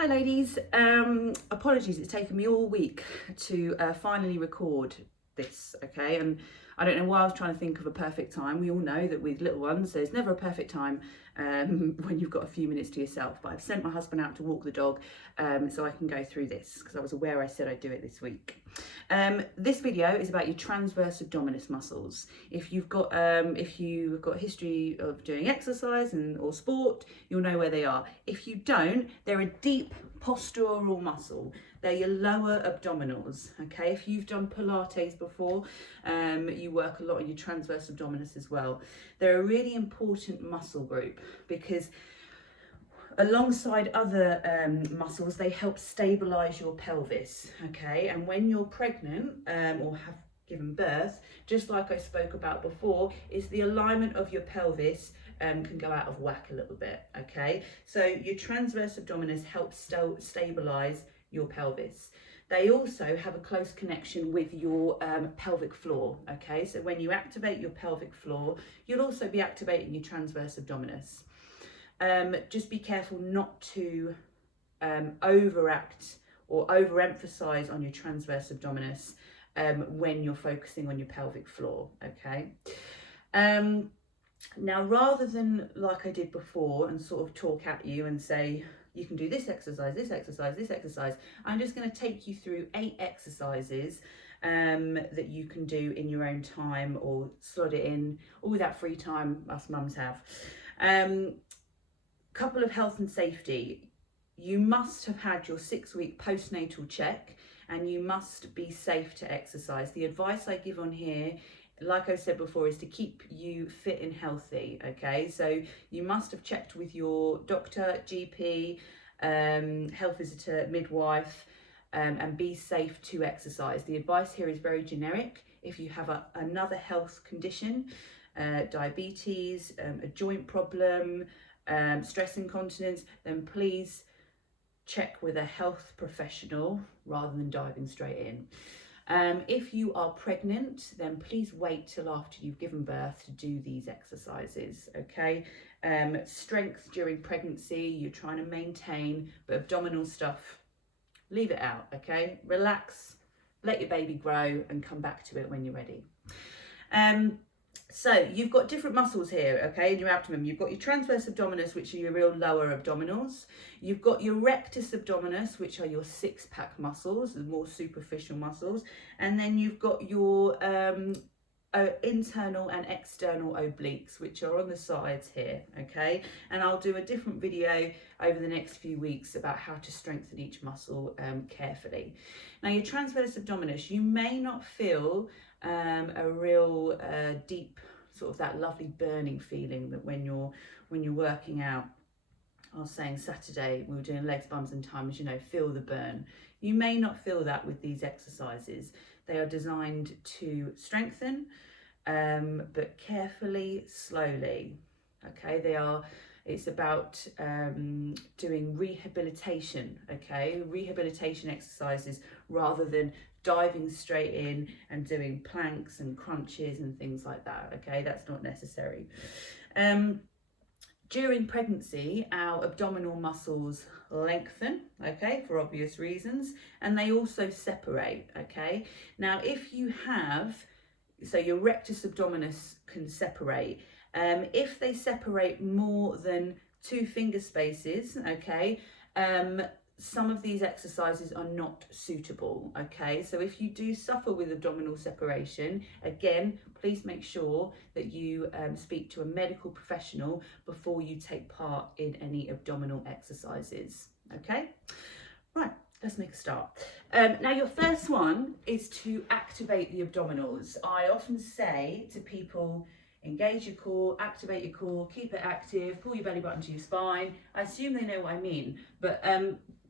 Hi ladies, apologies, it's taken me all week to finally record this, okay, and I don't know why I was trying to think of a perfect time. We all know that with little ones there's never a perfect time when you've got a few minutes to yourself, but I've sent my husband out to walk the dog so I can go through this because I was aware I said I'd do it this week. This video is about your transversus abdominis muscles. If you've got a history of doing exercise or sport, you'll know where they are. If you don't, they're a deep postural muscle. They're your lower abdominals, okay? If you've done Pilates before, you work a lot on your transversus abdominis as well. They're a really important muscle group because alongside other muscles, they help stabilize your pelvis, okay? And when you're pregnant or have given birth, just like I spoke about before, is the alignment of your pelvis can go out of whack a little bit, okay? So your transversus abdominis helps stabilize your pelvis. They also have a close connection with your pelvic floor, okay? So when you activate your pelvic floor, you'll also be activating your transversus abdominis. Just be careful not to overact or overemphasize on your transversus abdominis when you're focusing on your pelvic floor, okay? Now, rather than like I did before and sort of talk at you and say, you can do this exercise, this exercise, this exercise, I'm just going to take you through 8 exercises that you can do in your own time or slot it in, all that free time us mums have. Couple of health and safety. You must have had your 6-week postnatal check and you must be safe to exercise. The advice I give on here, like I said before, is to keep you fit and healthy, okay? So you must have checked with your doctor, GP, health visitor, midwife, and be safe to exercise. The advice here is very generic. If you have another health condition, diabetes, a joint problem, stress incontinence, then please check with a health professional rather than diving straight in. If you are pregnant, then please wait till after you've given birth to do these exercises, okay? Strength during pregnancy, you're trying to maintain, but abdominal stuff, leave it out, okay? Relax, let your baby grow and come back to it when you're ready. So you've got different muscles here, okay, in your abdomen. You've got your transversus abdominis, which are your real lower abdominals. You've got your rectus abdominis, which are your 6-pack muscles, the more superficial muscles. And then you've got your internal and external obliques, which are on the sides here, okay? And I'll do a different video over the next few weeks about how to strengthen each muscle carefully. Now, your transversus abdominis, you may not feel a real deep sort of that lovely burning feeling that when you're working out. I was saying Saturday we were doing legs, bums and tums, you know, feel the burn. You may not feel that with these exercises. They are designed to strengthen, but carefully, slowly, okay? It's about doing rehabilitation, okay? Rehabilitation exercises rather than diving straight in and doing planks and crunches and things like that, okay? That's not necessary. During pregnancy, our abdominal muscles lengthen, okay, for obvious reasons, and they also separate, okay? Now, if you have, so your rectus abdominis can separate. If they separate more than 2 finger spaces, okay, some of these exercises are not suitable, okay? So if you do suffer with abdominal separation, again, please make sure that you speak to a medical professional before you take part in any abdominal exercises, okay? Right, let's make a start. Now, your first one is to activate the abdominals. I often say to people, engage your core, activate your core, keep it active, pull your belly button to your spine. I assume they know what I mean, but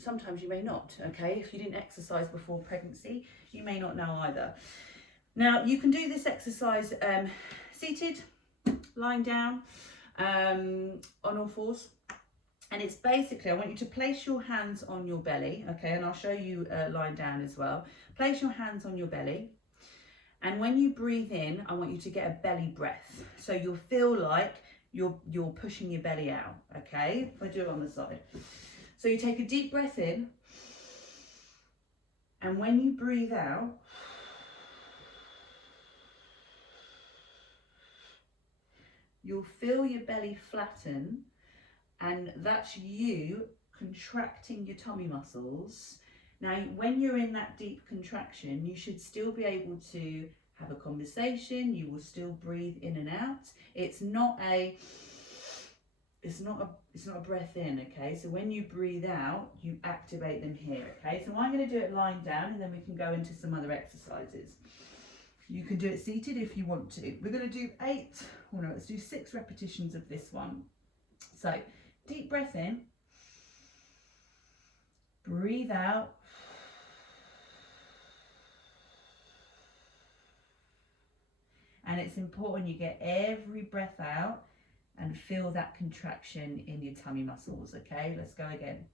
sometimes you may not, okay? If you didn't exercise before pregnancy, you may not know either. Now, you can do this exercise seated, lying down, on all fours. And it's basically, I want you to place your hands on your belly, okay? And I'll show you lying down as well. Place your hands on your belly. And when you breathe in, I want you to get a belly breath. So you'll feel like you're pushing your belly out, okay? If I do it on the side. So you take a deep breath in, and when you breathe out, you'll feel your belly flatten, and that's you contracting your tummy muscles. Now, when you're in that deep contraction, you should still be able to have a conversation. You will still breathe in and out. It's not a breath in, okay? So when you breathe out, you activate them here, okay? So I'm going to do it lying down, and then we can go into some other exercises. You can do it seated if you want to. We're going to do let's do 6 repetitions of this one. So deep breath in, breathe out, and it's important you get every breath out and feel that contraction in your tummy muscles, okay? Let's go again.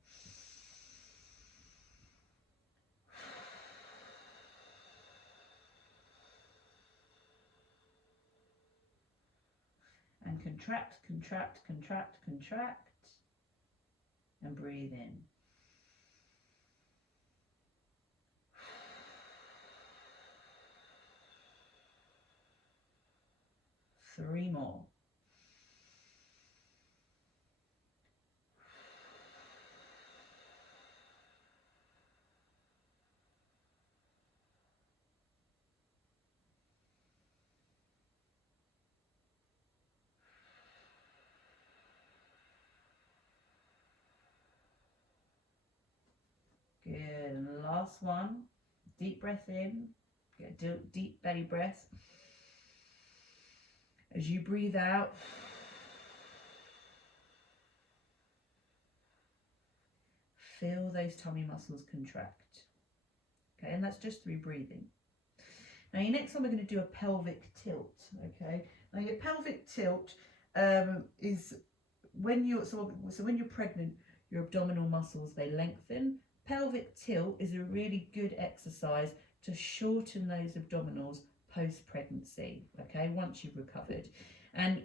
And contract, contract, contract, contract, and breathe in. Three more. Good, and the last one, deep breath in, get a deep belly breath. As you breathe out, feel those tummy muscles contract. Okay, and that's just through breathing. Now your next one, we're going to do a pelvic tilt, okay? Now your pelvic tilt is when you're, so when you're pregnant, your abdominal muscles, they lengthen. Pelvic tilt is a really good exercise to shorten those abdominals post-pregnancy, okay, once you've recovered. And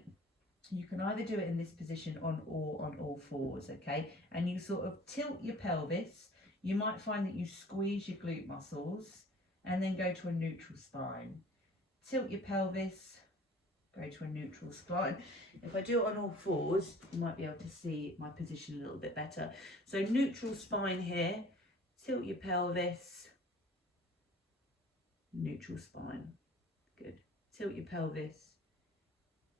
you can either do it in this position on all fours, okay, and you sort of tilt your pelvis. You might find that you squeeze your glute muscles and then go to a neutral spine. Tilt your pelvis, go to a neutral spine. If I do it on all fours, you might be able to see my position a little bit better. So neutral spine here, tilt your pelvis, neutral spine. Good. Tilt your pelvis,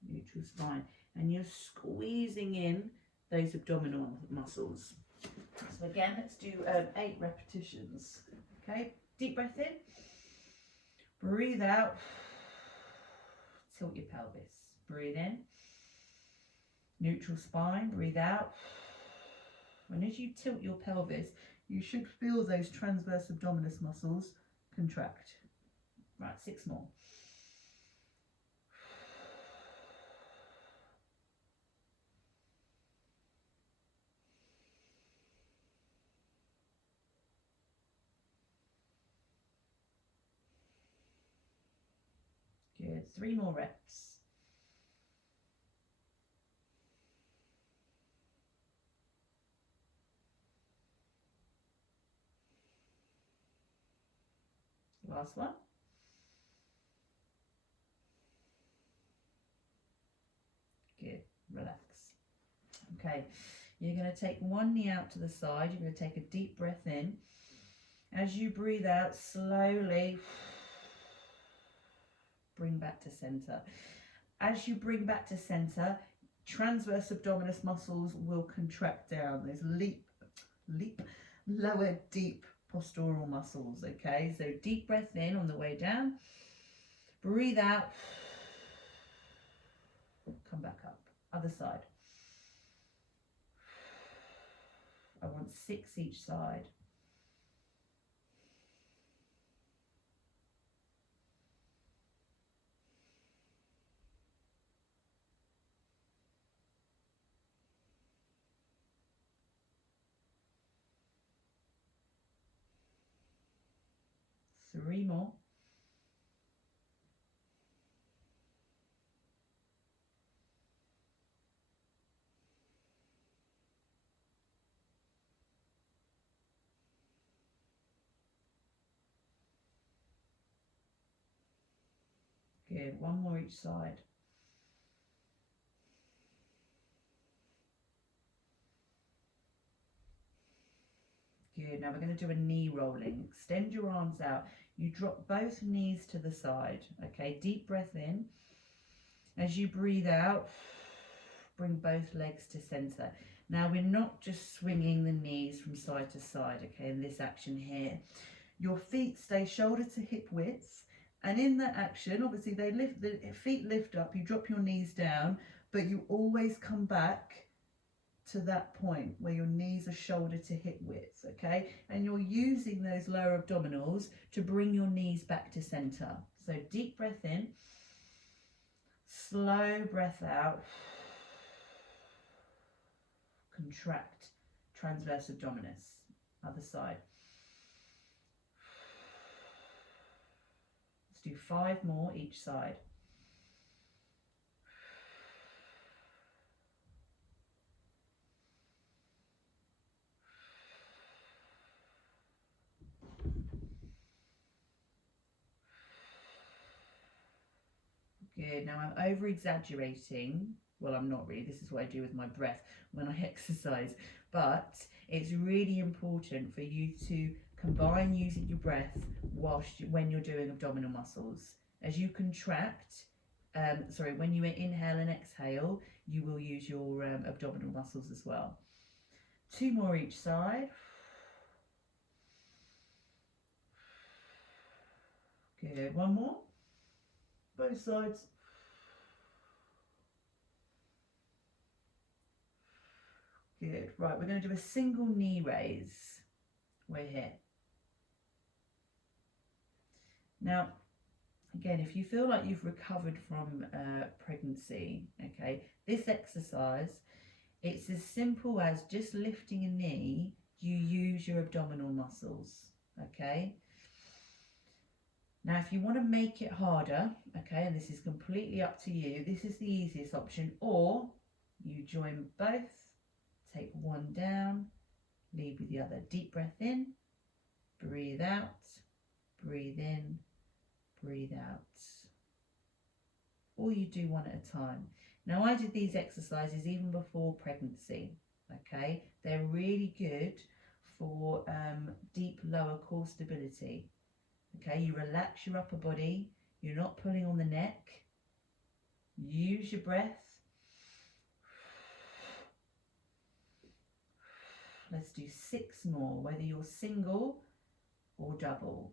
neutral spine. And you're squeezing in those abdominal muscles. So again, let's do 8 repetitions. Okay, deep breath in, breathe out, tilt your pelvis, breathe in, neutral spine, breathe out. And as you tilt your pelvis, you should feel those transversus abdominis muscles contract. Right, 6 more. Good, 3 more reps. Last one. Good, relax. Okay, you're going to take one knee out to the side. You're going to take a deep breath in. As you breathe out, slowly bring back to center. As you bring back to center, transverse abdominis muscles will contract down. Those leap, lower, deep postural muscles, okay? So deep breath in on the way down. Breathe out. Come back up. Other side. I want 6 each side. Three more. Good. One more each side. Good. Now we're going to do a knee rolling. Extend your arms out. You drop both knees to the side. Okay, deep breath in. As you breathe out, bring both legs to center. Now we're not just swinging the knees from side to side, okay, in this action here. Your feet stay shoulder to hip width, and in that action, obviously they lift, the feet lift up, you drop your knees down, but you always come back to that point where your knees are shoulder to hip width, okay? And you're using those lower abdominals to bring your knees back to center. So deep breath in, slow breath out, contract transversus abdominis, other side. Let's do 5 more each side. Good. Now I'm over exaggerating. Well, I'm not really. This is what I do with my breath when I exercise. But it's really important for you to combine using your breath when you're doing abdominal muscles. As you contract, when you inhale and exhale, you will use your abdominal muscles as well. 2 more each side. Good. 1 more. Both sides. Good. Right, we're going to do a single knee raise. We're here. Now, again, if you feel like you've recovered from pregnancy, okay, this exercise, it's as simple as just lifting a knee, you use your abdominal muscles, okay? Now, if you want to make it harder, okay, and this is completely up to you, this is the easiest option, or you join both, take one down, lead with the other. Deep breath in, breathe out, breathe in, breathe out. Or you do one at a time. Now, I did these exercises even before pregnancy, okay? They're really good for deep lower core stability. Okay, you relax your upper body, you're not pulling on the neck, use your breath. Let's do 6 more, whether you're single or double.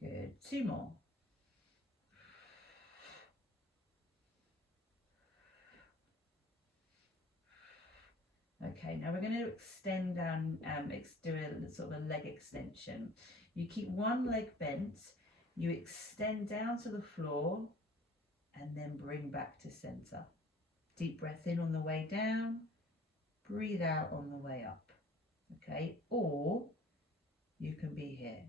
Good, 2 more. Okay, now we're going to extend down, do a sort of a leg extension. You keep one leg bent, you extend down to the floor, and then bring back to center. Deep breath in on the way down, breathe out on the way up. Okay, or you can be here.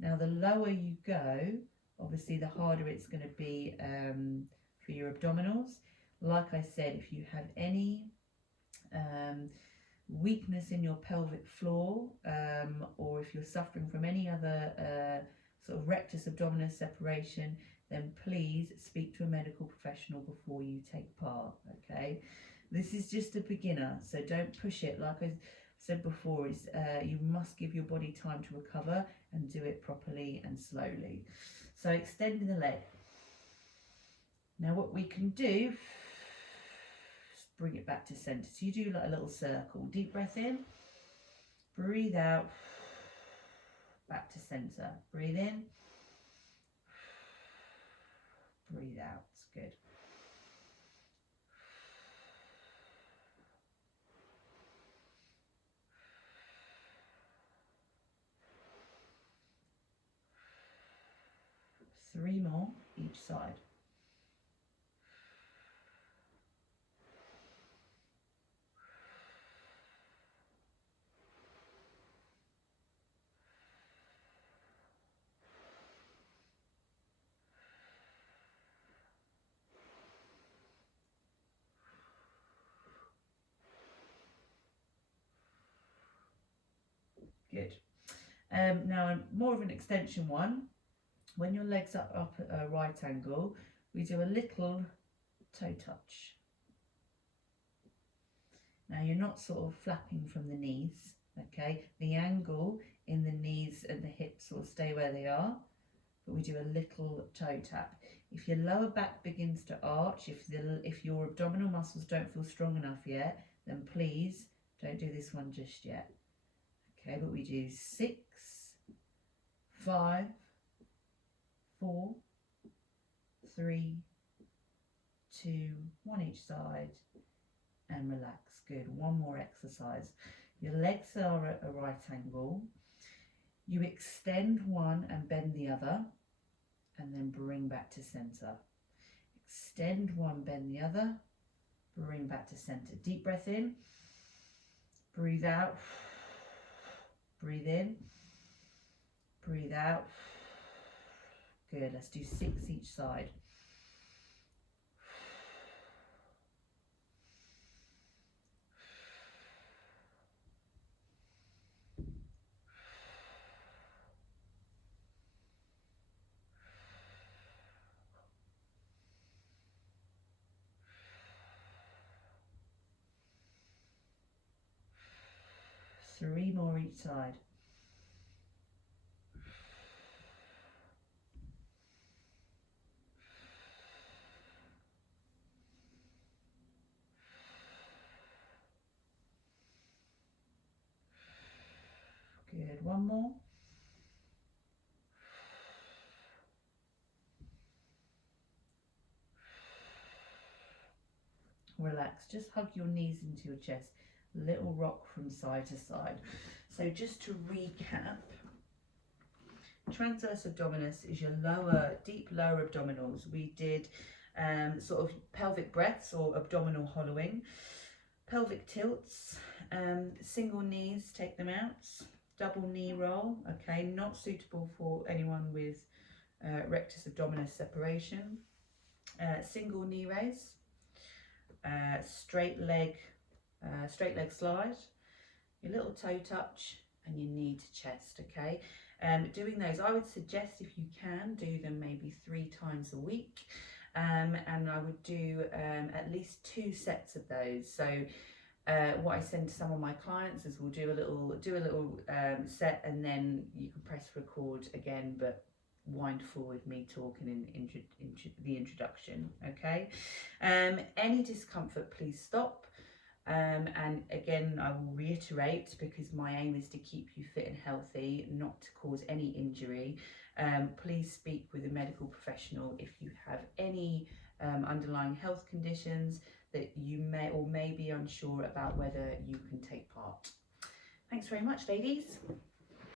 Now, the lower you go, obviously the harder it's going to be for your abdominals. Like I said, if you have any weakness in your pelvic floor, or if you're suffering from any other sort of rectus abdominis separation, then please speak to a medical professional before you take part, okay? This is just a beginner, so don't push it. Like I said before, you must give your body time to recover and do it properly and slowly. So extending the leg. Now what we can do, bring it back to center. So you do like a little circle. Deep breath in, breathe out, back to center. Breathe in, breathe out. Good. Three more each side. Good. Now more of an extension one. When your legs are up at a right angle, we do a little toe touch. Now you're not sort of flapping from the knees, okay? The angle in the knees and the hips will stay where they are, but we do a little toe tap. If your lower back begins to arch, if your abdominal muscles don't feel strong enough yet, then please don't do this one just yet. Okay, but we do 6, 5, 4, 3, 2, 1 each side, and relax. Good. One more exercise. Your legs are at a right angle. You extend one and bend the other, and then bring back to center. Extend one, bend the other, bring back to center. Deep breath in, breathe out, breathe in, breathe out. Good. Let's do 6 each side. Three more each side. Good. One more. Relax. Just hug your knees into your chest. Little rock from side to side. So just to recap, transversus abdominis is your deep lower abdominals. We did sort of pelvic breaths or abdominal hollowing, pelvic tilts, single knees, take them out, double knee roll, okay, not suitable for anyone with rectus abdominis separation, single knee raise, straight leg slide, your little toe touch, and your knee to chest, okay? Doing those, I would suggest if you can do them maybe 3 times a week, and I would do at least 2 sets of those. So what I send to some of my clients is we'll do a little set, and then you can press record again, but wind forward me talking in the introduction, okay? Any discomfort, please stop. And again, I will reiterate, because my aim is to keep you fit and healthy, not to cause any injury. Please speak with a medical professional if you have any underlying health conditions that you may be unsure about whether you can take part. Thanks very much, ladies.